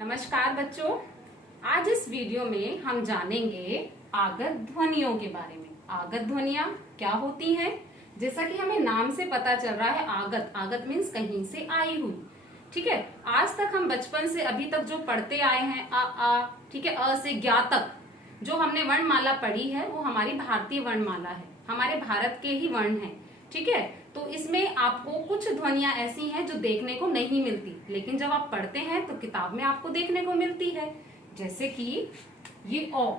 नमस्कार बच्चों, आज इस वीडियो में हम जानेंगे आगत ध्वनियों के बारे में। आगत ध्वनियां क्या होती हैं? जैसा कि हमें नाम से पता चल रहा है, आगत आगत मीन्स कहीं से आई हुई। ठीक है, आज तक हम बचपन से अभी तक जो पढ़ते आए हैं आ, ठीक है, अ से ज्ञा तक जो हमने वर्णमाला पढ़ी है वो हमारी भारतीय वर्णमाला है, हमारे भारत के ही वर्ण हैं। ठीक है, तो इसमें आपको कुछ ध्वनियां ऐसी हैं जो देखने को नहीं मिलती, लेकिन जब आप पढ़ते हैं तो किताब में आपको देखने को मिलती है। जैसे कि ये ओ,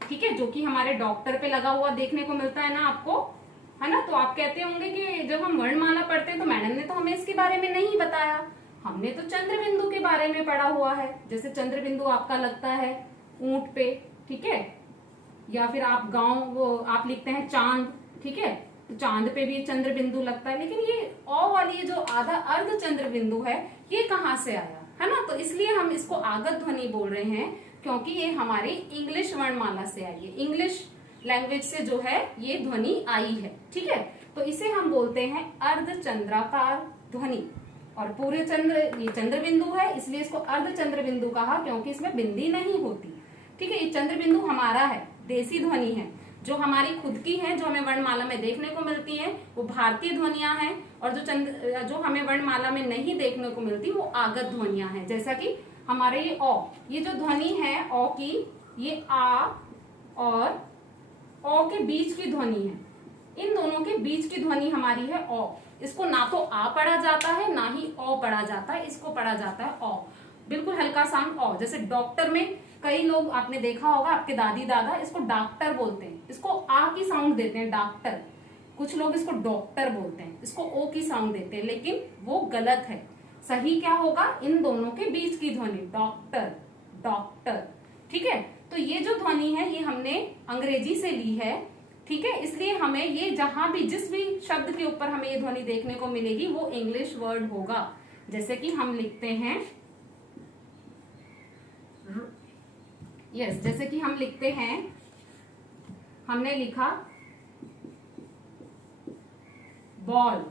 ठीक है, जो कि हमारे डॉक्टर पे लगा हुआ देखने को मिलता है ना आपको, है ना। तो आप कहते होंगे कि जब हम वर्णमाला पढ़ते हैं तो मैडम ने तो हमें इसके बारे में नहीं बताया, हमने तो चंद्र बिंदु के बारे में पढ़ा हुआ है। जैसे चंद्र बिंदु आपका लगता है ऊंट पे, ठीक है, या फिर आप आप लिखते हैं चांद, ठीक है, तो चांद पे भी चंद्र बिंदु लगता है। लेकिन ये ओ वाली ये जो आधा अर्ध चंद्र बिंदु है ये कहाँ से आया, है ना। तो इसलिए हम इसको आगत ध्वनि बोल रहे हैं, क्योंकि ये हमारी इंग्लिश वर्णमाला से आई है, इंग्लिश लैंग्वेज से जो है ये ध्वनि आई है। ठीक है, तो इसे हम बोलते हैं अर्ध चंद्राकार ध्वनि। और पूरे ये चंद्र बिंदु है, इसलिए इसको अर्ध चंद्र बिंदु कहा, क्योंकि इसमें बिंदी नहीं होती। ठीक है, ये चंद्र बिंदु हमारा है, देसी ध्वनि है, जो हमारी खुद की है, जो हमें वर्णमाला में देखने को मिलती है वो भारतीय ध्वनियां हैं। और जो हमें वर्णमाला में नहीं देखने को मिलती वो आगत ध्वनियां हैं। जैसा कि हमारे ये ओ, ये जो ध्वनि है ओ की, ये आ और ओ के बीच की ध्वनि है, इन दोनों के बीच की ध्वनि हमारी है ओ। इसको ना तो आ पढ़ा जाता है ना ही ओ पढ़ा जाता है, इसको पढ़ा जाता है ओ, बिल्कुल हल्का साउंड ओ। जैसे डॉक्टर में कई लोग आपने देखा होगा, आपके दादी दादा इसको डॉक्टर बोलते हैं, इसको आ की साउंड देते हैं डॉक्टर। कुछ लोग इसको डॉक्टर बोलते हैं, इसको ओ की साउंड देते हैं, लेकिन वो गलत है। सही क्या होगा, इन दोनों के बीच की ध्वनि, डॉक्टर डॉक्टर। ठीक है, तो ये जो ध्वनि है ये हमने अंग्रेजी से ली है। ठीक है, इसलिए हमें ये जहां भी जिस भी शब्द के ऊपर हमें ये ध्वनि देखने को मिलेगी वो इंग्लिश वर्ड होगा। जैसे कि हम लिखते हैं जैसे कि हम लिखते हैं, हमने लिखा बॉल।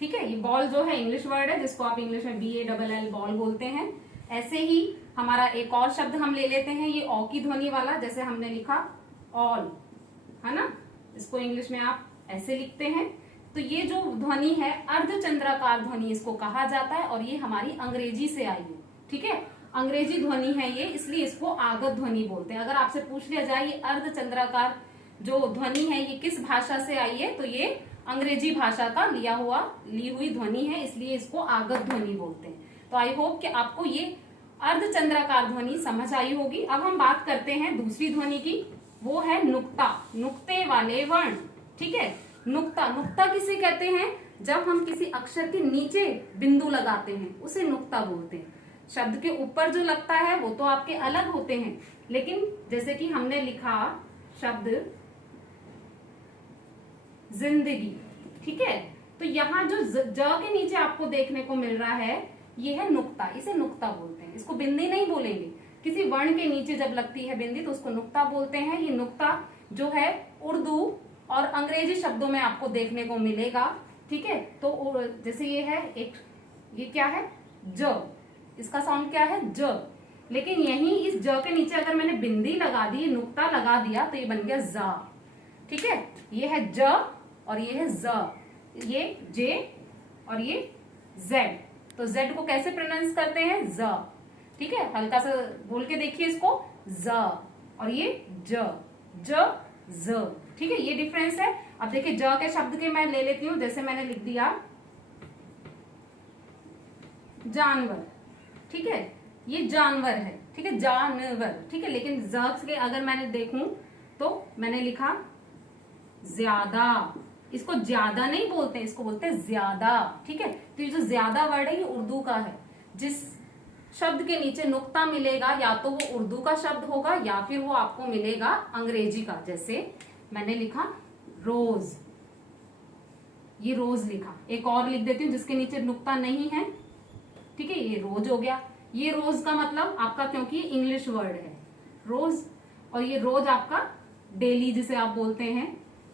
ठीक है, ये बॉल जो है इंग्लिश वर्ड है, जिसको आप इंग्लिश में BALL बॉल बोलते हैं। ऐसे ही हमारा एक और शब्द हम ले लेते हैं, ये ओ की ध्वनि वाला। जैसे हमने लिखा ऑल, है ना, इसको इंग्लिश में आप ऐसे लिखते हैं। तो ये जो ध्वनि है अर्धचंद्राकार ध्वनि इसको कहा जाता है, और ये हमारी अंग्रेजी से आई है। ठीक है, अंग्रेजी ध्वनि है ये, इसलिए इसको आगत ध्वनि बोलते हैं। अगर आपसे पूछ लिया जाए ये अर्धचंद्राकार जो ध्वनि है ये किस भाषा से आई है, तो ये अंग्रेजी भाषा का ली हुई ध्वनि है, इसलिए इसको आगत ध्वनि बोलते हैं। तो आई होप कि आपको ये अर्धचंद्राकार ध्वनि समझ आई होगी। अब हम बात करते हैं दूसरी ध्वनि की, वो है नुक्ता, नुक्ते वाले वर्ण। ठीक है, नुक्ता, नुक्ता किसे कहते हैं? जब हम किसी अक्षर के नीचे बिंदु लगाते हैं उसे नुक्ता बोलते हैं। शब्द के ऊपर जो लगता है वो तो आपके अलग होते हैं, लेकिन जैसे कि हमने लिखा शब्द जिंदगी, ठीक है, तो यहाँ जो ज के नीचे आपको देखने को मिल रहा है ये है नुक्ता, इसे नुक्ता बोलते हैं। इसको बिंदी नहीं बोलेंगे, किसी वर्ण के नीचे जब लगती है बिंदी तो उसको नुक्ता बोलते हैं। ये नुक्ता जो है उर्दू और अंग्रेजी शब्दों में आपको देखने को मिलेगा। ठीक है, तो जैसे ये है एक, ये क्या है, ज, इसका साउंड क्या है, ज। लेकिन यही इस ज के नीचे अगर मैंने बिंदी लगा दी, नुक्ता लगा दिया, तो ये बन गया जा। ठीक है, ये है ज और ये है ज, ये जे और ये जेड। तो जेड को कैसे प्रोनाउंस करते हैं, ज। ठीक है, हल्का सा बोल के देखिए इसको, ज, और ये ज, ज, ज। ठीक है, ये डिफरेंस है। अब देखिए ज के शब्द के मैं ले लेती हूं, जैसे मैंने लिख दिया जानवर। ठीक है, ये जानवर है, ठीक है, जानवर। ठीक है, लेकिन ज के अगर मैंने देखूं तो मैंने लिखा ज्यादा, इसको ज्यादा नहीं बोलते, इसको बोलते हैं ज्यादा। ठीक है, तो ये जो ज्यादा वर्ड है ये उर्दू का है। जिस शब्द के नीचे नुक्ता मिलेगा या तो वो उर्दू का शब्द होगा या फिर वो आपको मिलेगा अंग्रेजी का। जैसे मैंने लिखा रोज, ये रोज लिखा। एक और लिख देती हूँ जिसके नीचे नुक्ता नहीं है। ठीक है, ये रोज हो गया। ये रोज का मतलब आपका, क्योंकि इंग्लिश वर्ड है रोज, और ये रोज आपका डेली जिसे आप बोलते हैं।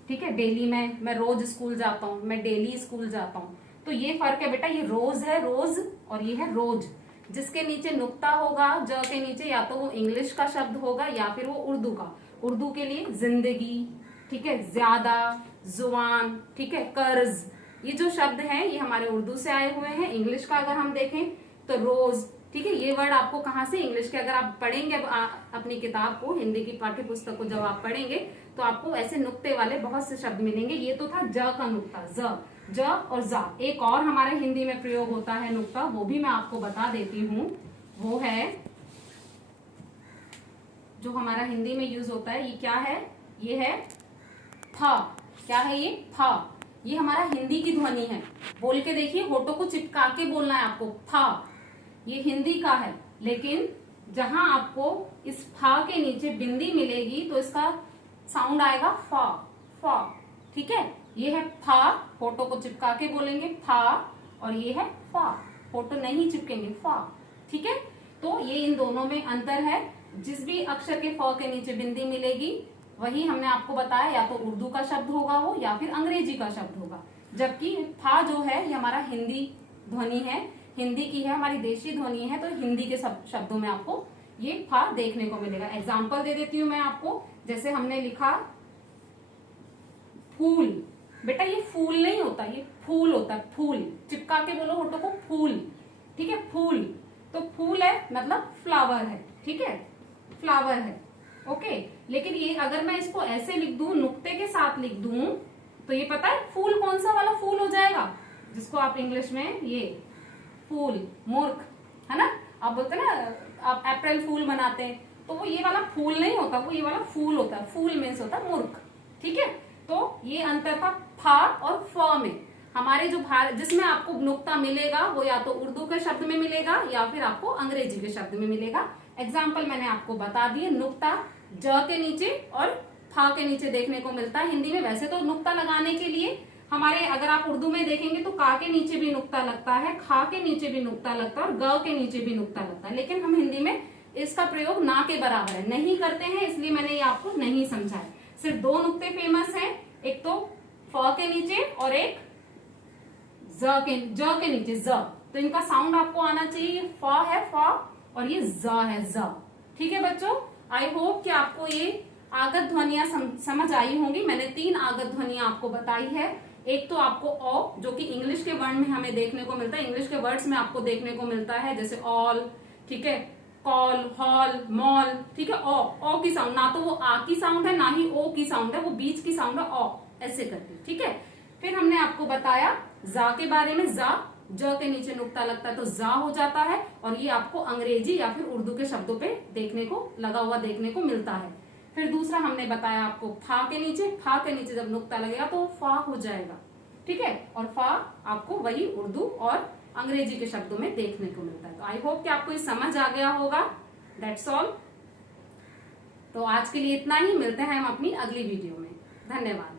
ठीक है, डेली मैं रोज स्कूल जाता हूँ, मैं डेली स्कूल जाता हूँ। तो ये फर्क है बेटा, ये रोज है रोज और ये है रोज। जिसके नीचे नुक्ता होगा ज के नीचे, या तो वो इंग्लिश का शब्द होगा या फिर वो उर्दू का। उर्दू के लिए जिंदगी, ठीक है, ज्यादा, जुबान, ठीक है, कर्ज, ये जो शब्द हैं ये हमारे उर्दू से आए हुए हैं। इंग्लिश का अगर हम देखें तो रोज, ठीक है, ये वर्ड आपको कहाँ से, इंग्लिश के अगर आप पढ़ेंगे अपनी किताब को, हिंदी की पाठ्य पुस्तक को जब आप पढ़ेंगे तो आपको ऐसे नुक्ते वाले बहुत से शब्द मिलेंगे। ये तो था ज का नुक्ता, ज और जा। एक और हमारे हिंदी में प्रयोग होता है नुक्ता, वो भी मैं आपको बता देती हूँ। वो है जो हमारा हिंदी में यूज होता है, ये क्या है, ये है थ। क्या है ये, थ। ये हमारा हिंदी की ध्वनि है। बोल के देखिए, होठों को चिपका के बोलना है आपको, थ। ये हिंदी का है, लेकिन जहां आपको इस फा के नीचे बिंदी मिलेगी तो इसका साउंड आएगा फा, फा, ठीक है। ये है फा, होठों को चिपका के बोलेंगे फा, और ये है फा, होठों नहीं चिपकेंगे, फा, ठीक है। तो ये इन दोनों में अंतर है। जिस भी अक्षर के फ के नीचे बिंदी मिलेगी वही हमने आपको बताया, या तो उर्दू का शब्द होगा वो, या फिर अंग्रेजी का शब्द होगा। जबकि फा जो है ये हमारा हिंदी ध्वनि है, हिंदी की है, हमारी देशी ध्वनि है, तो हिंदी के शब्दों में आपको ये फा देखने को मिलेगा। एग्जाम्पल दे देती हूँ मैं आपको, जैसे हमने लिखा फूल, बेटा ये फूल नहीं होता, ये फूल होता है, फूल, चिपका के बोलो होठों को, फूल, ठीक है, फूल। तो फूल है मतलब फ्लावर है, ठीक है, फ्लावर है, ओके। लेकिन ये अगर मैं इसको ऐसे लिख दूं, नुक्ते के साथ लिख दूं, तो ये पता है फूल कौन सा वाला फूल हो जाएगा, जिसको आप इंग्लिश में ये फूल, मूर्ख, है ना, आप बोलते हैं ना आप अप्रैल फूल मनाते हैं, तो वो ये वाला फूल नहीं होता, वो ये वाला फूल होता है। फूल मीन्स होता है मूर्ख, ठीक है। तो ये अंतर था फा और फ में। हमारे जो जिसमें आपको नुक्ता मिलेगा वो या तो उर्दू के शब्द में मिलेगा या फिर आपको अंग्रेजी के शब्द में मिलेगा। एग्जाम्पल मैंने आपको बता दिए, नुक्ता ज के नीचे और फा के नीचे देखने को मिलता है हिंदी में। वैसे तो नुक्ता लगाने के लिए हमारे, अगर आप उर्दू में देखेंगे तो का के नीचे भी नुक्ता लगता है, खा के नीचे भी नुक्ता लगता है, और ग के नीचे भी नुक्ता लगता है। लेकिन हम हिंदी में इसका प्रयोग ना के बराबर है, नहीं करते हैं, इसलिए मैंने ये आपको नहीं समझाया। सिर्फ दो नुक्ते फेमस हैं, एक तो फ के नीचे और एक ज के नीचे, ज। तो इनका साउंड आपको आना चाहिए, फ है फ और ये ज है ज, ठीक है बच्चों। आई होप कि आपको ये आगत ध्वनियां समझ आई होंगी। मैंने 3 आगत ध्वनियां आपको बताई है। एक तो आपको ओ, जो कि इंग्लिश के वर्ड में हमें देखने को मिलता है, इंग्लिश के वर्ड्स में आपको देखने को मिलता है, जैसे ऑल, ठीक है, कॉल, हॉल, मॉल, ठीक है। ओ की साउंड, ना तो वो आ की साउंड है ना ही ओ की साउंड है, वो बीच की साउंड है, ओ ऐसे करके, ठीक है। फिर हमने आपको बताया जा के बारे में, जा ज के नीचे नुक्ता लगता है तो जा हो जाता है, और ये आपको अंग्रेजी या फिर उर्दू के शब्दों पे देखने को लगा हुआ देखने को मिलता है। फिर दूसरा हमने बताया आपको फा के नीचे जब नुक्ता लगेगा तो फा हो जाएगा, ठीक है, और फा आपको वही उर्दू और अंग्रेजी के शब्दों में देखने को मिलता है। तो आई होप कि आपको ये समझ आ गया होगा। That's all. तो आज के लिए इतना ही, मिलते हैं हम अपनी अगली वीडियो में। धन्यवाद।